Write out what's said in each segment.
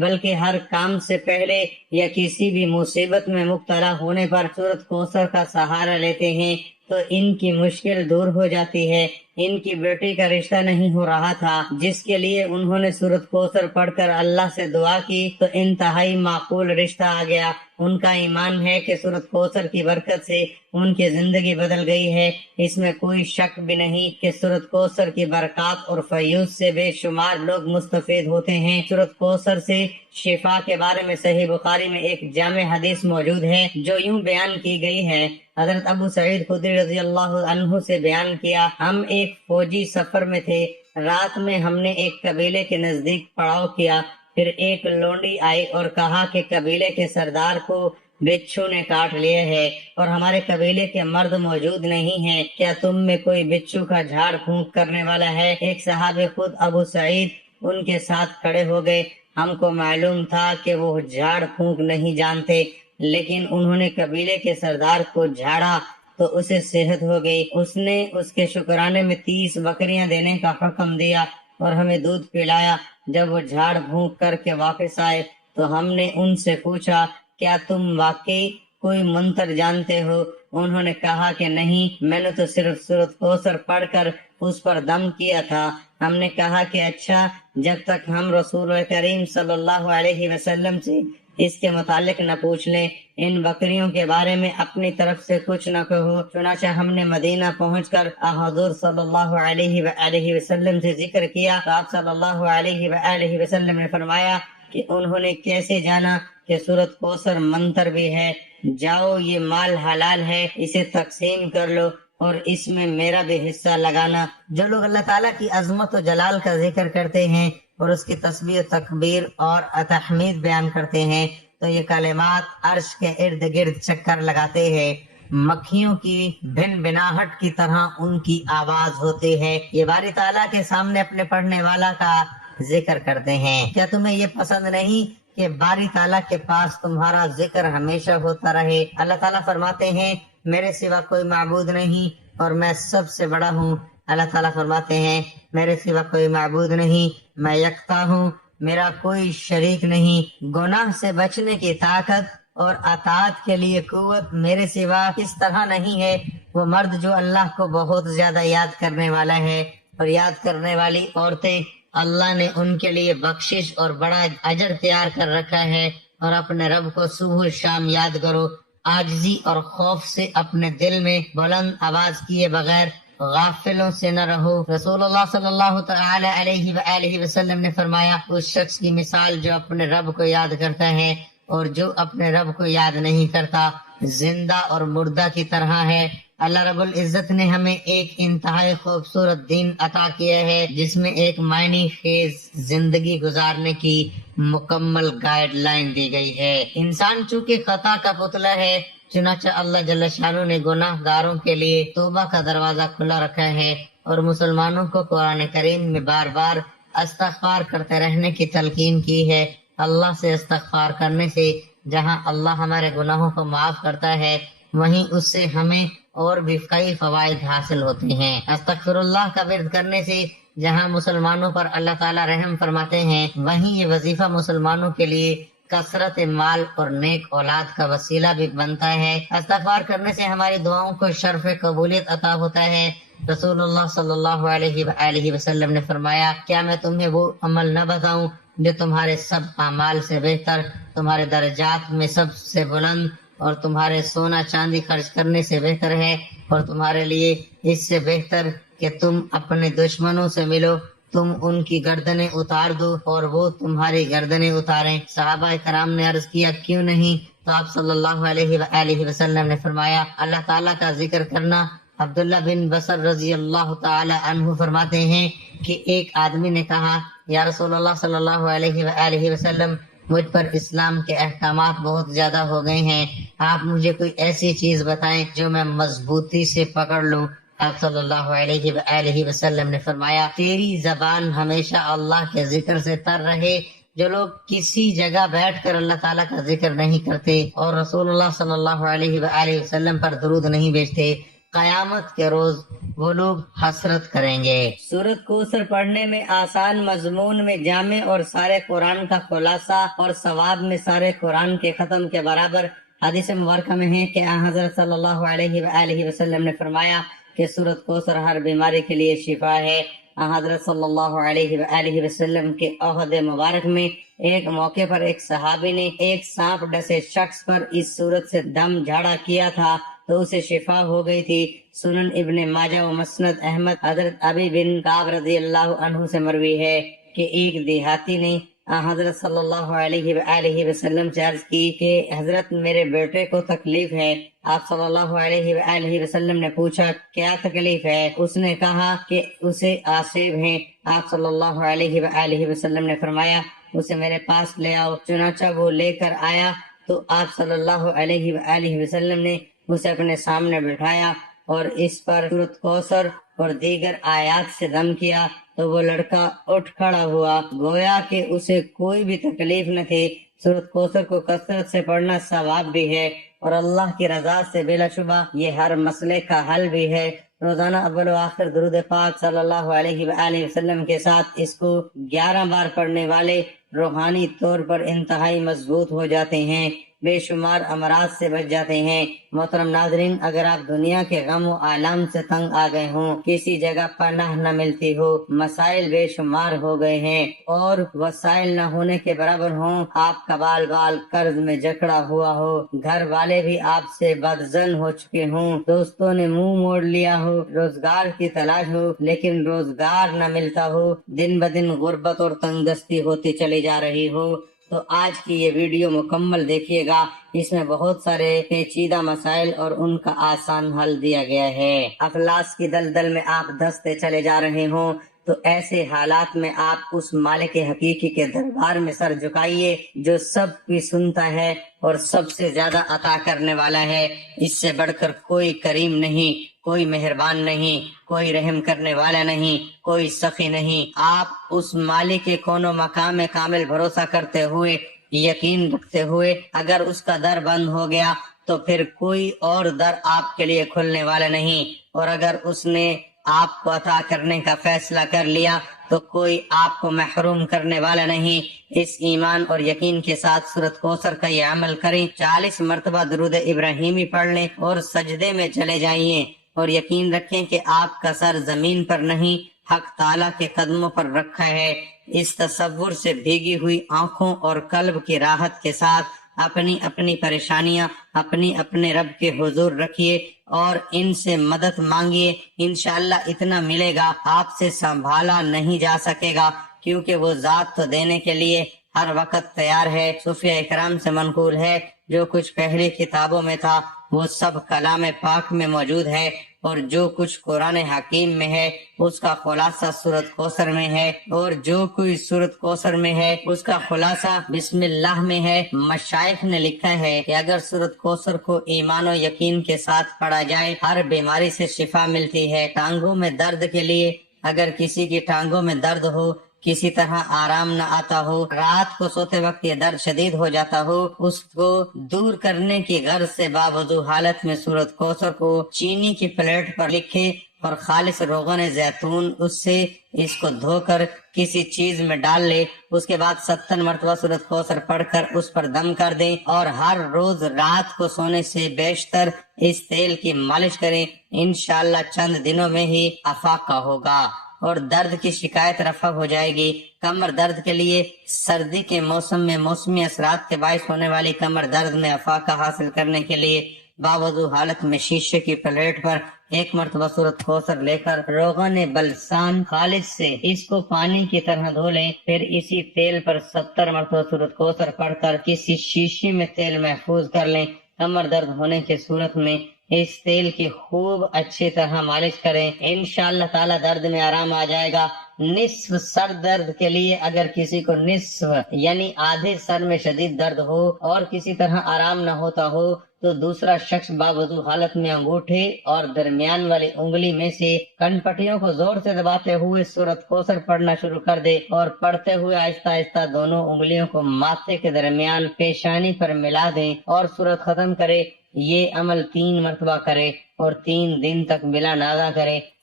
بلکہ ہر کام سے پہلے یا کسی بھی مصیبت میں مبتلا ہونے پر سورۃ کوثر کا سہارا لیتے ہیں تو ان کی مشکل دور ہو جاتی ہے۔ ان کی بیٹی کا رشتہ نہیں ہو رہا تھا، جس کے لیے انہوں نے سورۃ کوثر پڑھ کر اللہ سے دعا کی تو انتہائی معقول رشتہ آ گیا۔ ان کا ایمان ہے کہ سورۃ کوثر کی برکت سے ان کی زندگی بدل گئی ہے۔ اس میں کوئی شک بھی نہیں کہ سورۃ کوثر کی برکات اور فیوز سے بے شمار لوگ مستفید ہوتے ہیں۔ سورۃ کوثر سے شفا کے بارے میں صحیح بخاری میں ایک جامع حدیث موجود ہے جو یوں بیان کی گئی ہے۔ حضرت ابو سعید خدری رضی اللہ عنہ سے بیان کیا، ہم ایک فوجی سفر میں تھے۔ رات میں ہم نے ایک قبیلے کے نزدیک پڑاؤ کیا، پھر ایک لونڈی آئی اور کہا کہ قبیلے کے سردار کو بچھو نے کاٹ لیے ہے اور ہمارے قبیلے کے مرد موجود نہیں ہیں، کیا تم میں کوئی بچھو کا جھاڑ پھونک کرنے والا ہے؟ ایک صحابی خود ابو سعید ان کے ساتھ کھڑے ہو گئے۔ ہم کو معلوم تھا کہ وہ جھاڑ پھونک نہیں جانتے، لیکن انہوں نے قبیلے کے سردار کو جھاڑا تو اسے صحت ہو گئی۔ اس نے اس کے شکرانے میں 30 بکریاں دینے کا حکم دیا اور ہمیں دودھ پلایا۔ جب وہ جھاڑ پھونک کر کے واپس آئے تو ہم نے ان سے پوچھا، کیا تم واقعی کوئی منتر جانتے ہو؟ انہوں نے کہا کہ نہیں، میں نے تو صرف سورۃ کوثر پڑھ کر اس پر دم کیا تھا۔ ہم نے کہا کہ اچھا، جب تک ہم رسول کریم صلی اللہ علیہ وسلم سے اس کے متعلق نہ پوچھ لیں، ان بکریوں کے بارے میں اپنی طرف سے کچھ نہ کہو۔ چنانچہ ہم نے مدینہ پہنچ کر حضور صلی اللہ علیہ وآلہ وسلم سے ذکر کیا تو آپ صلی اللہ علیہ وآلہ وسلم نے فرمایا کہ انہوں نے کیسے جانا کہ سورۃ کوثر منتر بھی ہے؟ جاؤ، یہ مال حلال ہے، اسے تقسیم کر لو اور اس میں میرا بھی حصہ لگانا۔ جو لوگ اللہ تعالیٰ کی عظمت و جلال کا ذکر کرتے ہیں اور اس کی تسبیح و تکبیر اور تحمید بیان کرتے ہیں تو یہ کلمات عرش کے ارد گرد چکر لگاتے ہیں۔ مکھیوں کی بن بناہٹ کی طرح ان کی آواز ہوتی ہے۔ یہ باری تعالیٰ کے سامنے اپنے پڑھنے والا کا ذکر کرتے ہیں۔ کیا تمہیں یہ پسند نہیں کہ باری تعالیٰ کے پاس تمہارا ذکر ہمیشہ ہوتا رہے؟ اللہ تعالیٰ فرماتے ہیں، میرے سوا کوئی معبود نہیں اور میں سب سے بڑا ہوں۔ اللہ تعالیٰ فرماتے ہیں، میرے سوا کوئی معبود نہیں، میں یکتا ہوں، میرا کوئی شریک نہیں۔ گناہ سے بچنے کی طاقت اور اطاعت کے لیے قوت میرے سوا کس طرح نہیں ہے؟ وہ مرد جو اللہ کو بہت زیادہ یاد کرنے والا ہے اور یاد کرنے والی عورتیں، اللہ نے ان کے لیے بخشش اور بڑا اجر تیار کر رکھا ہے۔ اور اپنے رب کو صبح و شام یاد کرو، عاجزی اور خوف سے اپنے دل میں بلند آواز کیے بغیر غافلوں سے نہ رہو۔ رسول اللہ صلی اللہ تعالی علیہ وآلہ وسلم نے فرمایا، اس شخص کی مثال جو اپنے رب کو یاد کرتا ہے اور جو اپنے رب کو یاد نہیں کرتا، زندہ اور مردہ کی طرح ہے۔ اللہ رب العزت نے ہمیں ایک انتہائی خوبصورت دین عطا کیا ہے جس میں ایک معنی خیز زندگی گزارنے کی مکمل گائیڈ لائن دی گئی ہے۔ انسان چونکہ خطا کا پتلا ہے، چنانچہ اللہ جل شانہ نے گناہ گاروں کے لیے توبہ کا دروازہ کھلا رکھا ہے اور مسلمانوں کو قرآن کریم میں بار بار استغفار کرتے رہنے کی تلقین کی ہے۔ اللہ سے استغفار کرنے سے جہاں اللہ ہمارے گناہوں کو معاف کرتا ہے، وہیں اس سے ہمیں اور بھی کئی فوائد حاصل ہوتے ہیں۔ استغفر اللہ کا ورد کرنے سے جہاں مسلمانوں پر اللہ تعالیٰ رحم فرماتے ہیں، وہیں یہ وظیفہ مسلمانوں کے لیے کثرت مال اور نیک اولاد کا وسیلہ بھی بنتا ہے۔ استغفار کرنے سے ہماری دعاؤں کو شرف قبولیت عطا ہوتا ہے۔ رسول اللہ صلی اللہ علیہ وآلہ وسلم نے فرمایا، کیا میں تمہیں وہ عمل نہ بتاؤں جو تمہارے سب اعمال سے بہتر، تمہارے درجات میں سب سے بلند اور تمہارے سونا چاندی خرچ کرنے سے بہتر ہے، اور تمہارے لیے اس سے بہتر کہ تم اپنے دشمنوں سے ملو، تم ان کی گردنیں اتار دو اور وہ تمہاری گردنیں اتاریں۔ صحابہ کرام نے عرض کیا، کیوں نہیں؟ تو آپ صلی اللہ علیہ وآلہ وسلم نے فرمایا، اللہ تعالیٰ کا ذکر کرنا۔ عبداللہ بن بصر رضی اللہ تعالی عنہ فرماتے ہیں کہ ایک آدمی نے کہا، یا رسول اللہ صلی اللہ علیہ وآلہ وسلم، مجھ پر اسلام کے احکامات بہت زیادہ ہو گئے ہیں، آپ مجھے کوئی ایسی چیز بتائیں جو میں مضبوطی سے پکڑ لوں۔ آپ صلی اللہ علیہ وآلہ وسلم نے فرمایا، تیری زبان ہمیشہ اللہ کے ذکر سے تر رہے۔ جو لوگ کسی جگہ بیٹھ کر اللہ تعالیٰ کا ذکر نہیں کرتے اور رسول اللہ صلی اللہ علیہ وآلہ وسلم پر درود نہیں بھیجتے، قیامت کے روز وہ لوگ حسرت کریں گے۔ سورت کوثر پڑھنے میں آسان، مضمون میں جامع اور سارے قرآن کا خلاصہ اور ثواب میں سارے قرآن کے ختم کے برابر۔ حدیث مبارکہ میں ہے کہ حضرت صلی اللہ علیہ وآلہ وسلم نے فرمایا کہ سورت کوثر ہر بیماری کے لیے شفا ہے۔ حضرت صلی اللہ علیہ وآلہ وسلم کے عہد مبارک میں ایک موقع پر ایک صحابی نے ایک سانپ ڈسے شخص پر اس صورت سے دم جھاڑا کیا تھا تو اسے شفا ہو گئی تھی۔ سنن ابن ماجہ و مسند احمد حضرت ابی بن کعب رضی اللہ عنہ سے مروی ہے کہ ایک دیہاتی نے حضرت صلی اللہ علیہ وآلہ وسلم سے عرض کی کہ حضرت میرے بیٹے کو تکلیف ہے۔ آپ صلی اللہ علیہ وآلہ وسلم نے پوچھا کیا تکلیف ہے؟ اس نے کہا کہ اسے آسیب ہیں۔ آپ صلی اللہ علیہ وآلہ وسلم نے فرمایا اسے میرے پاس لے آؤ۔ چنانچہ وہ لے کر آیا تو آپ صلی اللہ علیہ وآلہ وسلم نے اسے اپنے سامنے بٹھایا اور اس پر سورۃ کوثر اور دیگر آیات سے دم کیا تو وہ لڑکا اٹھ کھڑا ہوا گویا کہ اسے کوئی بھی تکلیف نہ تھی۔ سورۃ کوثر کو کثرت سے پڑھنا ثواب بھی ہے اور اللہ کی رضا سے بلا شبہ یہ ہر مسئلے کا حل بھی ہے۔ روزانہ اول و آخر درود پاک صلی اللہ علیہ وآلہ وسلم کے ساتھ اس کو 11 بار پڑھنے والے روحانی طور پر انتہائی مضبوط ہو جاتے ہیں، بے شمار امراض سے بچ جاتے ہیں۔ محترم ناظرین، اگر آپ دنیا کے غم و آلام سے تنگ آ گئے ہوں، کسی جگہ پناہ نہ ملتی ہو، مسائل بے شمار ہو گئے ہیں اور وسائل نہ ہونے کے برابر ہوں، آپ کا بال بال قرض میں جکڑا ہوا ہو، گھر والے بھی آپ سے بدظن ہو چکے ہوں، دوستوں نے منہ موڑ لیا ہو، روزگار کی تلاش ہو لیکن روزگار نہ ملتا ہو، دن بدن غربت اور تنگ دستی ہوتی چلی جا رہی ہو، تو آج کی یہ ویڈیو مکمل دیکھیے گا۔ اس میں بہت سارے پیچیدہ مسائل اور ان کا آسان حل دیا گیا ہے۔ افلاس کی دلدل میں آپ دھستے چلے جا رہے ہوں تو ایسے حالات میں آپ اس مالک حقیقی کے دربار میں سر جھکائیے جو سب کی سنتا ہے اور سب سے زیادہ عطا کرنے والا ہے۔ اس سے بڑھ کر کوئی کریم نہیں، کوئی مہربان نہیں، کوئی رحم کرنے والا نہیں، کوئی سخی نہیں۔ آپ اس مالک کے کون و مقام میں کامل بھروسہ کرتے ہوئے، یقین رکھتے ہوئے اگر اس کا در بند ہو گیا تو پھر کوئی اور در آپ کے لیے کھلنے والا نہیں، اور اگر اس نے آپ کو عطا کرنے کا فیصلہ کر لیا تو کوئی آپ کو محروم کرنے والا نہیں۔ اس ایمان اور یقین کے ساتھ سورۃ کوثر کا یہ عمل کریں، 40 مرتبہ درود ابراہیمی پڑھ لیں اور سجدے میں چلے جائیں اور یقین رکھیں کہ آپ کا سر زمین پر نہیں، حق تعالیٰ کے قدموں پر رکھا ہے۔ اس تصور سے بھیگی ہوئی آنکھوں اور قلب کی راحت کے ساتھ اپنی اپنی پریشانیاں اپنے رب کے حضور رکھیے اور ان سے مدد مانگیے۔ انشاءاللہ اتنا ملے گا آپ سے سنبھالا نہیں جا سکے گا، کیونکہ وہ ذات تو دینے کے لیے ہر وقت تیار ہے۔ صوفیہ اکرام سے منقول ہے جو کچھ پہلی کتابوں میں تھا وہ سب کلام پاک میں موجود ہے، اور جو کچھ قرآن حکیم میں ہے اس کا خلاصہ سورۃ کوثر میں ہے، اور جو کوئی سورۃ کوثر میں ہے اس کا خلاصہ بسم اللہ میں ہے۔ مشائخ نے لکھا ہے کہ اگر سورۃ کوثر کو ایمان و یقین کے ساتھ پڑھا جائے ہر بیماری سے شفا ملتی ہے۔ ٹانگوں میں درد کے لیے، اگر کسی کی ٹانگوں میں درد ہو، کسی طرح آرام نہ آتا ہو، رات کو سوتے وقت یہ درد شدید ہو جاتا ہو، اس کو دور کرنے کی غرض سے باوضو حالت میں سورۃ کوثر کو چینی کی پلیٹ پر لکھے اور خالص روغن زیتون اس سے اس کو دھو کر کسی چیز میں ڈال لے، اس کے بعد 70 مرتبہ سورۃ کوثر پڑھ کر اس پر دم کر دیں اور ہر روز رات کو سونے سے بیشتر اس تیل کی مالش کریں۔ انشاءاللہ چند دنوں میں ہی افاقہ ہوگا اور درد کی شکایت رفع ہو جائے گی۔ کمر درد کے لیے سردی کے موسم میں موسمی اثرات کے باعث ہونے والی کمر درد میں افاقہ حاصل کرنے کے لیے باوضو حالت میں شیشے کی پلیٹ پر 1 مرتبہ سورۃ کوثر لے کر روغن بلسام خالص سے اس کو پانی کی طرح دھو لیں، پھر اسی تیل پر 70 مرتبہ سورۃ کوثر پڑھ کر کسی شیشے میں تیل محفوظ کر لیں۔ کمر درد ہونے کی صورت میں اس تیل کی خوب اچھی طرح مالش کریں، انشاءاللہ تعالی درد میں آرام آ جائے گا۔ نصف سر درد کے لیے اگر کسی کو نصف یعنی آدھے سر میں شدید درد ہو اور کسی طرح آرام نہ ہوتا ہو تو دوسرا شخص باوضو حالت میں انگوٹھے اور درمیان والی انگلی میں سے کن پٹیوں کو زور سے دباتے ہوئے سورۃ کوثر پڑھنا شروع کر دے اور پڑھتے ہوئے آہستہ آہستہ دونوں انگلیوں کو ماتھے کے درمیان پیشانی پر ملا دیں اور سورت ختم کرے۔ یہ عمل 3 مرتبہ کرے اور 3 دن تک بلا ناغہ کرے۔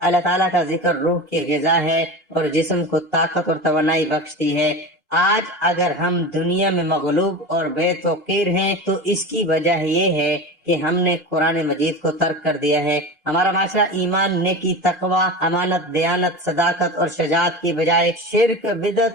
اللہ تعالیٰ کا ذکر روح کی غذا ہے اور جسم کو طاقت اور توانائی بخشتی ہے۔ آج اگر ہم دنیا میں مغلوب اور بے توقیر ہیں تو اس کی وجہ یہ ہے کہ ہم نے قرآن مجید کو ترک کر دیا ہے۔ ہمارا معاشرہ ایمان، نیکی، تقوی، امانت، دیانت، صداقت اور شجاعت کی بجائے شرک، بدعت،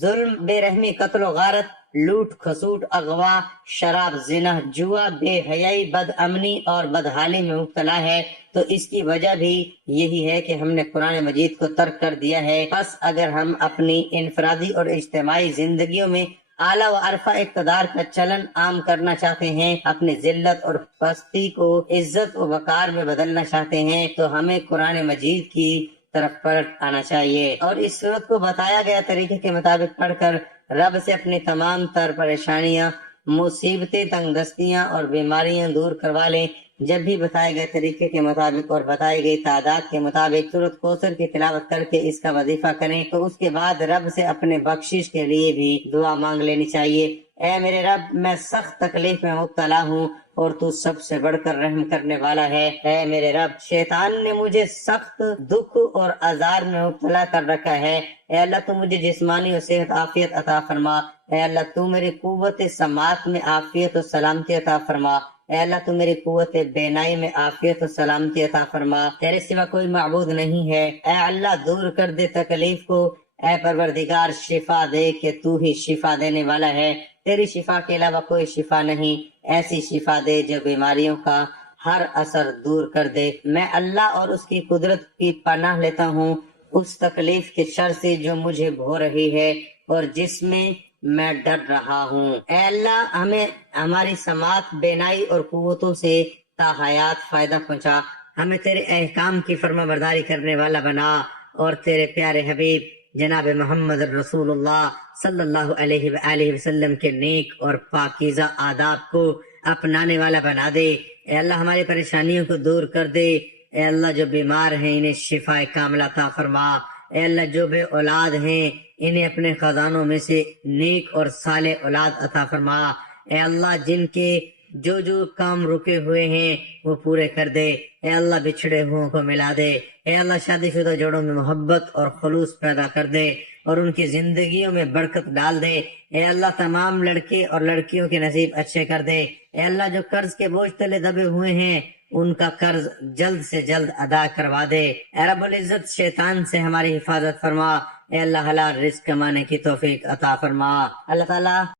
ظلم، بے رحمی، قتل و غارت، لوٹ کھسوٹ، اغوا، شراب، زنا، جوا، بے حیائی، بد امنی اور بدحالی میں مبتلا ہے۔ تو اس کی وجہ بھی یہی ہے کہ ہم نے قرآن مجید کو ترک کر دیا ہے۔ بس اگر ہم اپنی انفرادی اور اجتماعی زندگیوں میں اعلیٰ و عرفہ اقتدار کا چلن عام کرنا چاہتے ہیں، اپنی ذلت اور پستی کو عزت و وقار میں بدلنا چاہتے ہیں، تو ہمیں قرآن مجید کی طرف پلٹ آنا چاہیے اور اس صورت کو بتایا گیا طریقے کے مطابق پڑھ کر رب سے اپنی تمام تر پریشانیاں، مصیبتیں، تنگ دستیاں اور بیماریاں دور کروا لیں۔ جب بھی بتائے گئے طریقے کے مطابق اور بتائی گئی تعداد کے مطابق سورۃ کوثر کی تلاوت کر کے اس کا وظیفہ کریں تو اس کے بعد رب سے اپنے بخشش کے لیے بھی دعا مانگ لینی چاہیے۔ اے میرے رب، میں سخت تکلیف میں مبتلا ہوں اور تو سب سے بڑھ کر رحم کرنے والا ہے۔ اے میرے رب، شیطان نے مجھے سخت دکھ اور آزار میں مبتلا کر رکھا ہے۔ اے اللہ، تو مجھے جسمانی و صحت عافیت عطا فرما۔ اے اللہ، تو میری قوت سماعت میں عافیت و سلامتی عطا فرما۔ اے اللہ، تو میری قوت بینائی میں عافیت و سلامتی عطا فرما۔ تیرے سوا کوئی معبود نہیں ہے۔ اے اللہ، دور کر دے تکلیف کو۔ اے پروردگار، شفا دے کہ تو ہی شفا دینے والا ہے، تیری شفا کے علاوہ کوئی شفا نہیں۔ ایسی شفا دے جو بیماریوں کا ہر اثر دور کر دے۔ میں اللہ اور اس کی قدرت کی پناہ لیتا ہوں اس تکلیف کے شر سے جو مجھے بھو رہی ہے اور جس میں میں ڈر رہا ہوں۔ اے اللہ، ہمیں ہماری سماعت، بینائی اور قوتوں سے تا حیات فائدہ پہنچا۔ ہمیں تیرے احکام کی فرما برداری کرنے والا بنا اور تیرے پیارے حبیب جناب محمد رسول اللہ صلی اللہ علیہ وآلہ وسلم کے نیک اور پاکیزہ آداب کو اپنانے والا بنا دے۔ اے اللہ، ہماری پریشانیوں کو دور کر دے۔ اے اللہ، جو بیمار ہیں انہیں شفا کاملہ عطا فرما۔ اے اللہ، جو بے اولاد ہیں انہیں اپنے خزانوں میں سے نیک اور صالح اولاد عطا فرما۔ اے اللہ، جن کے جو کام رکے ہوئے ہیں وہ پورے کر دے۔ اے اللہ، بچھڑے ہوئوں کو ملا دے۔ اے اللہ، شادی شدہ جوڑوں میں محبت اور خلوص پیدا کر دے اور ان کی زندگیوں میں برکت ڈال دے۔ اے اللہ، تمام لڑکے اور لڑکیوں کے نصیب اچھے کر دے۔ اے اللہ، جو قرض کے بوجھ تلے دبے ہوئے ہیں ان کا قرض جلد سے جلد ادا کروا دے۔ اے رب العزت، شیطان سے ہماری حفاظت فرما۔ اے اللہ، حلال رزق کمانے کی توفیق عطا فرما۔ اللہ تعالیٰ